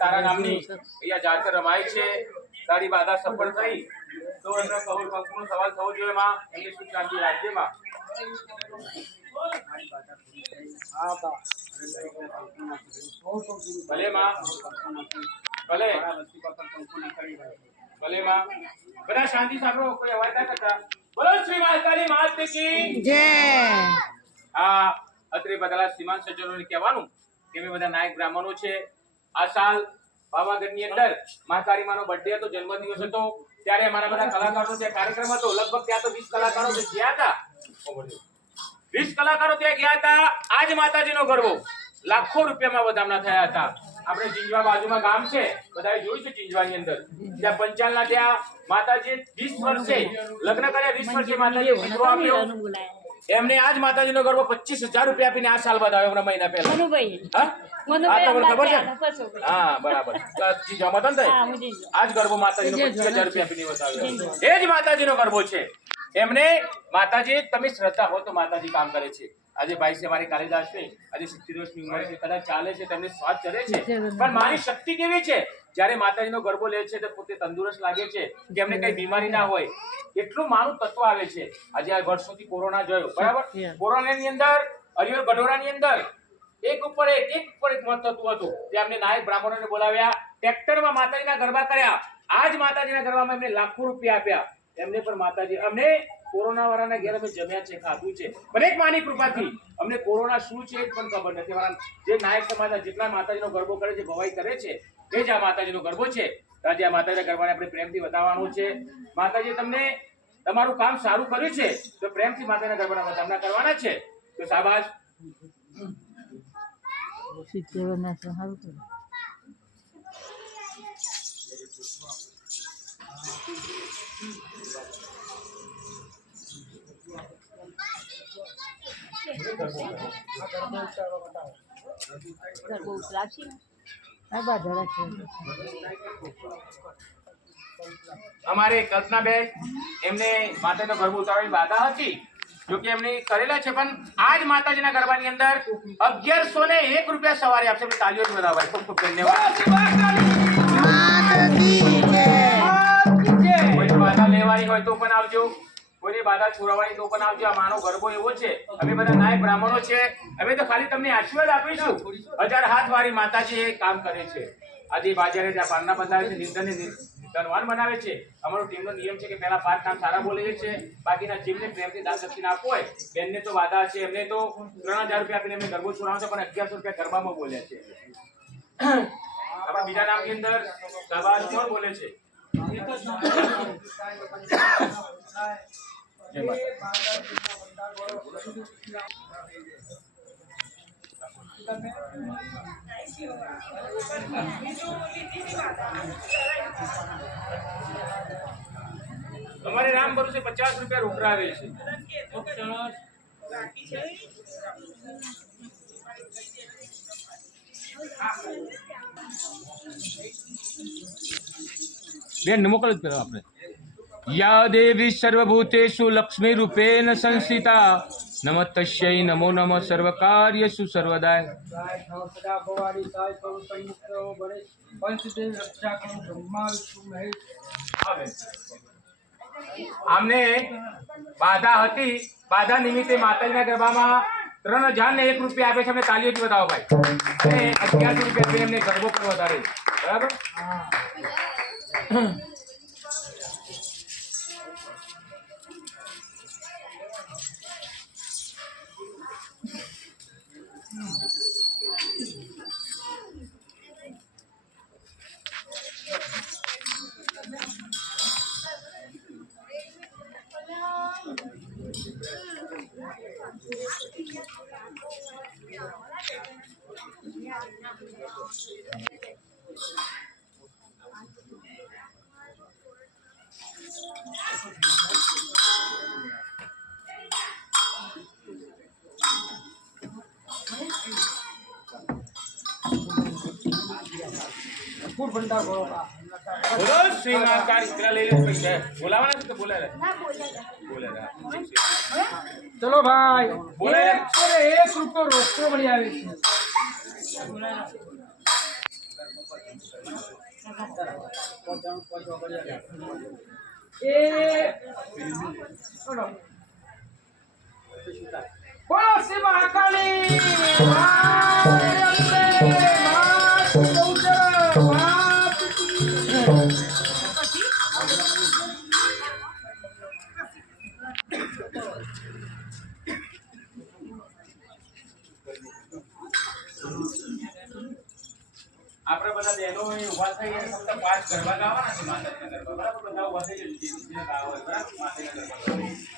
તારા નામની જાતર રમાય છે, તારી બાધા સફળ થઈ તો એમનો કૌર કંકુનો સવાલ થવો જોઈએ માં, એમની સુખ શાંતિ રાજ્યમાં. ભલે માં, ભલે ભલે માં. બધા શાંતિ સાંભળો, કોઈ અવાજ ના કરતા. બોલો શ્રી માતાની માત કી જય. હા, અત્રે બધા શ્રીમાન સજ્જનોને કહેવાનું કે અમે બધા નાયક બ્રાહ્મણો છે. આ સાલ પાવાગઢની અંદર મહાકાળી માનો બર્થડે હતો, જન્મદિવસ હતો, ત્યારે અમારા બધા કલાકારો ત્યાં કાર્યક્રમ હતો. લગભગ ત્યાં તો 20 કલાકારો ગયા હતા. 20 કલાકારો ત્યાં ગયા હતા. આજ માતાજીનો ગરબો લાખો રૂપિયામાં વધામણા થયા હતા. આપણે ચીંજવા બાજુમાં ગામ છે, બધાએ જોયું છે ચીંજવાની અંદર, ત્યાં પંચાલના ત્યાં માતાજી 20 વર્ષે લગ્ન કર્યા, 20 વર્ષે માતાજી દીકરો આપ્યો. એમને આજ માતાજીનો ગરબો 25,000 રૂપિયા આપીને આ સાલ બતાવ્યો હમણાં મહિના પહેલા. ખબર છે? હા, બરાબર. આજ ગરબો માતાજીનો 25,000 રૂપિયા આપીને બતાવ્યો. એ જ માતાજીનો ગરબો છે. એમને માતાજી, તમે શ્રદ્ધા હોય તો માતાજી કામ કરે છે. આજે ભાઈ છે મારી કાલિદાસ છે, આજે 70 વર્ષની ઉંમર છે, કદાચ ચાલે છે, તમને શ્વાસ ચડે છે, પણ મારી શક્તિ કેવી છે? જ્યારે માતાજીનો ગરબો લે છે તો પોતે તંદુરસ્ત લાગે છે, કે એમને કઈ બીમારી ના હોય, એટલું માનું તત્વ આવે છે. આજે આ વર્ષોથી કોરોના જોયો, બરાબર? કોરોનાની અંદર હરિહર ગઢોરાની અંદર એક ઉપર એક મોત થતું હતું. ત્યાં અમને નાયક બ્રાહ્મણોને બોલાવ્યા, ટ્રેક્ટરમાં માતાજીના ગરબા કર્યા. આજ માતાજીના ગરબામાં એમને લાખો રૂપિયા આપ્યા. એમને પણ માતાજી, અમને કોરોના વાળાના ઘેર અમે જમ્યા છે, ખાધું છે, પણ એક માની કૃપાથી અમને કોરોના શું છે એ પણ ખબર નથી. મારા જે નાયક સમાજના જેટલા માતાજીનો ગરબો કરે છે, ભવાઈ કરે છે, એ જ આ માતાજીનો ગરબો છે. આજે આ માતાજીના ગરબાને આપણે પ્રેમથી બતાવવાનું છે. માતાજી તમને તમારું કામ સારું કર્યું છે તો પ્રેમથી માતાજીના ગરબાના વધામણા કરવાના છે. તો શાબાશ. અમારે કલ્પનાબેન, એમને માતાજીનો ગરબો ઉતારવાની બાધા હતી, જોકે એમને કરેલા છે, પણ આજ માતાજીના ગરબાની અંદર 1101 રૂપિયા સવારે આપશે. તાલીઓ જ બનાવાય. ખૂબ ખૂબ ધન્યવાદ. હોય તો પણ આવજો, કોઈને બાધા છોડાવવાની તો પણ આવજો. આ માનો ગરબો એવો છે, અમે બધા નાયક બ્રાહ્મણો છે, અમે તો ખાલી તમને આશીર્વાદ આપીશું. 1000 હાથ વાળી માતાજી એ કામ કરે છે. આજે બાજારે ત્યાં પારના બંધાવે છે, નિંદનને ધનવાન બનાવે છે. અમારો ટીમનો નિયમ છે કે પહેલા 5 કામ સારા બોલે છે, બાકીના જેમને પ્રેમથી દાન દક્ષિણા આપવો હોય બેનને તો વાદા છે, એમને તો 3000 રૂપિયા આપીને એમને ગરબો છોડાવવાનો છે, પણ 1100 રૂપિયા ગરબામાં બોલ્યા છે. આપણા બીજા નામની અંદર સવાજ કોણ બોલે છે? તમારે નામ ભરું છે, 50 રૂપિયા રોકડા આવે છે. બેન મોકલ જ પેલા આપણે. યા દેવી સર્વભૂતેષુ લક્ષ્મી રૂપેણ સંસ્થિતા નમસ્તસ્यै નમો નમઃ સર્વકાર્યેષુ સર્વદા. આમને બાધા હતી, બાધા નિમિત્તે માતાજીના ગરબામાં 3000 ને 1 રૂપિયા આપે છે. અમને તાલીઓથી બતાવો ભાઈ. અને 1100 રૂપિયા એમને ગરબો પણ વધારે. બરાબર. બોલો શ્રી મહાકાળી. પેલા લઈ લે પૈસા. બોલાવાના છે તો બોલે રે. બોલે રે. ચલો ભાઈ, બોલે. 101 રૂપિયો રોકડો મળી આવે છે. બોલો શ્રી મહાકાળી. આપણે બધા બહેનો ઉભા થઈ ફક્ત 5 ગરબા ગાવાના છે માતાજીના ગરબા. બરાબર. બધા ઉભા થઈ જજો. બરાબર. માતાજીના ગરબા.